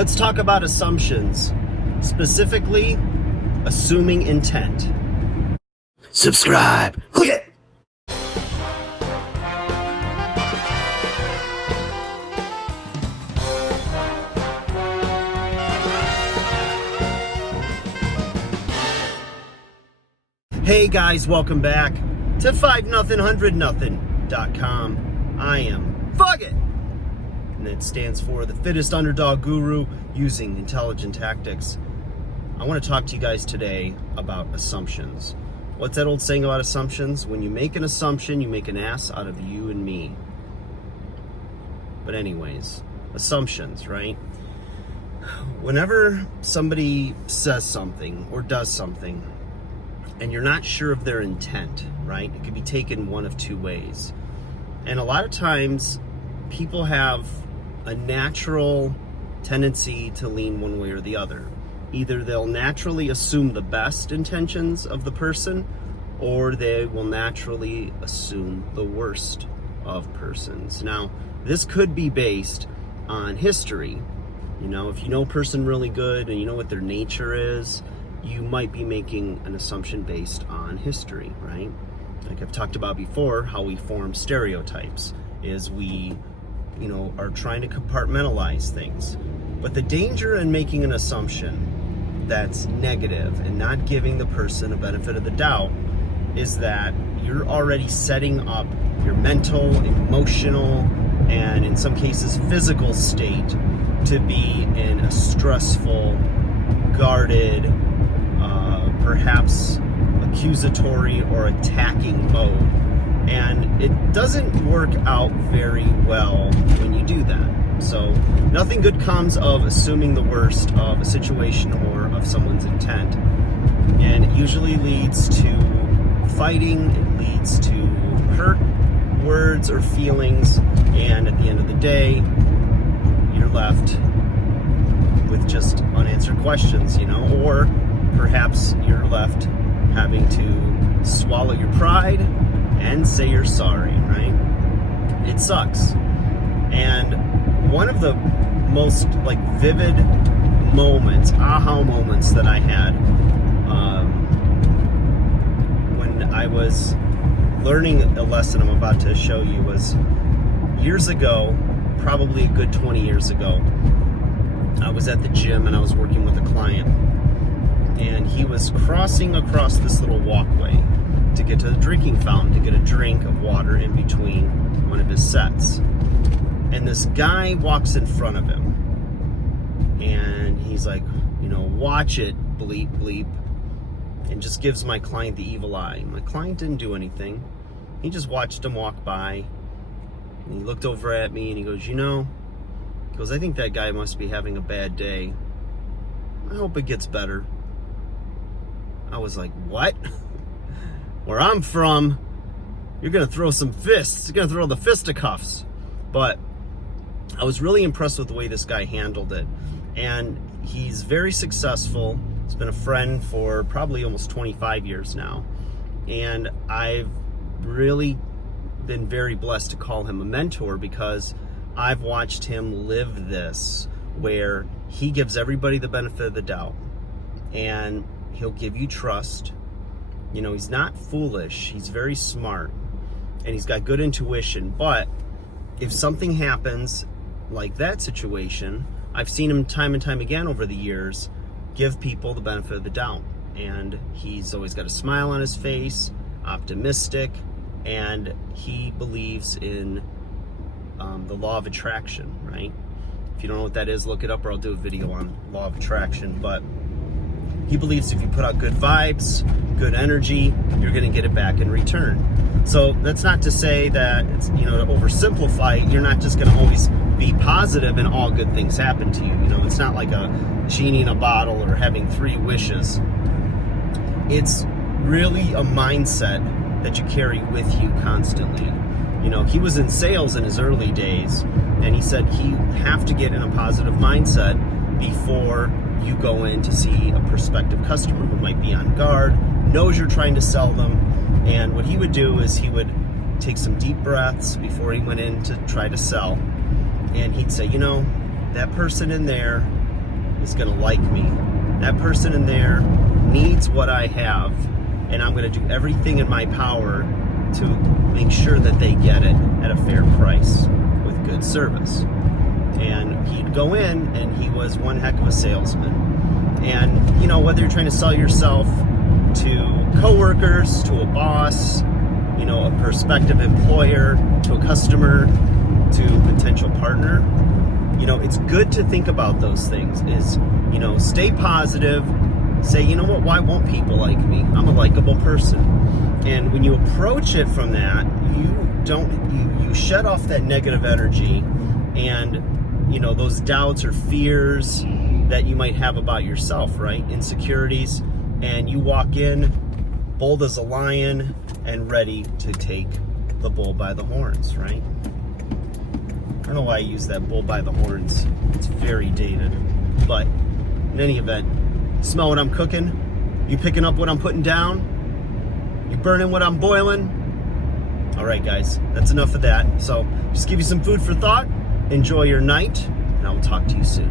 Let's talk about assumptions, specifically assuming intent. Subscribe. Click it. Hey guys, welcome back to 5nothing100nothing.com. I am Fuck It, and it stands for the fittest underdog guru using intelligent tactics. I want to talk to you guys today about assumptions. What's that old saying about assumptions? When you make an assumption, you make an ass out of you and me. But anyways, assumptions, right? Whenever somebody says something or does something, and you're not sure of their intent, right? It could be taken one of two ways. And a lot of times, people have a natural tendency to lean one way or the other. Either they'll naturally assume the best intentions of the person, or they will naturally assume the worst of persons. Now, this could be based on history. You know, if you know a person really good and you know what their nature is, you might be making an assumption based on history, right? Like I've talked about before, how we form stereotypes is we, are trying to compartmentalize things. But the danger in making an assumption that's negative and not giving the person a benefit of the doubt is that you're already setting up your mental, emotional, and in some cases physical state to be in a stressful, guarded, perhaps accusatory or attacking mode. And it doesn't work out very well when you do that. So nothing good comes of assuming the worst of a situation or of someone's intent. And it usually leads to fighting, it leads to hurt words or feelings, and at the end of the day, you're left with just unanswered questions, or perhaps you're left having to swallow your pride and say you're sorry, right? It sucks. And one of the most vivid moments, aha moments that I had when I was learning a lesson I'm about to show you was years ago, probably a good 20 years ago. I was at the gym and I was working with a client, and he was crossing across this little walkway to get to the drinking fountain to get a drink of water in between one of his sets. And this guy walks in front of him, and he's like, watch it, bleep, bleep, and just gives my client the evil eye. My client didn't do anything. He just watched him walk by, and he looked over at me, and he goes, I think that guy must be having a bad day. I hope it gets better. I was like, what? Where I'm from, you're going to throw some fists. You're going to throw the fisticuffs. But I was really impressed with the way this guy handled it. And he's very successful. He's been a friend for probably almost 25 years now. And I've really been very blessed to call him a mentor because I've watched him live this, where he gives everybody the benefit of the doubt. And he'll give you trust. He's not foolish. He's very smart. And he's got good intuition. But if something happens like that situation, I've seen him time and time again over the years give people the benefit of the doubt. And he's always got a smile on his face, optimistic, and he believes in the law of attraction, right? If you don't know what that is, look it up, or I'll do a video on law of attraction. But he believes if you put out good vibes, good energy, you're going to get it back in return. So that's not to say that it's, to oversimplify it, you're not just going to always be positive and all good things happen to you. It's not like a genie in a bottle or having 3 wishes. It's really a mindset that you carry with you constantly. He was in sales in his early days, and he said you have to get in a positive mindset before you go in to see a prospective customer who might be on guard, knows you're trying to sell them. And what he would do is he would take some deep breaths before he went in to try to sell. And he'd say, that person in there is going to like me. That person in there needs what I have, and I'm going to do everything in my power to make sure that they get it at a fair price with good service. And he'd go in, and he was one heck of a salesman. And, you know, whether you're trying to sell yourself to coworkers, to a boss, you know, a prospective employer, to a customer, to a potential partner, you know, it's good to think about those things. Is, you know, stay positive, say, you know what, why won't people like me? I'm a likable person. And when you approach it from that, you shut off that negative energy and, you know, those doubts or fears that you might have about yourself, right? Insecurities. And you walk in bold as a lion and ready to take the bull by the horns, right? I don't know why I use that bull by the horns. It's very dated. But in any event, smell what I'm cooking? You picking up what I'm putting down? You burning what I'm boiling? All right, guys, that's enough of that. So just give you some food for thought. Enjoy your night, and I will talk to you soon.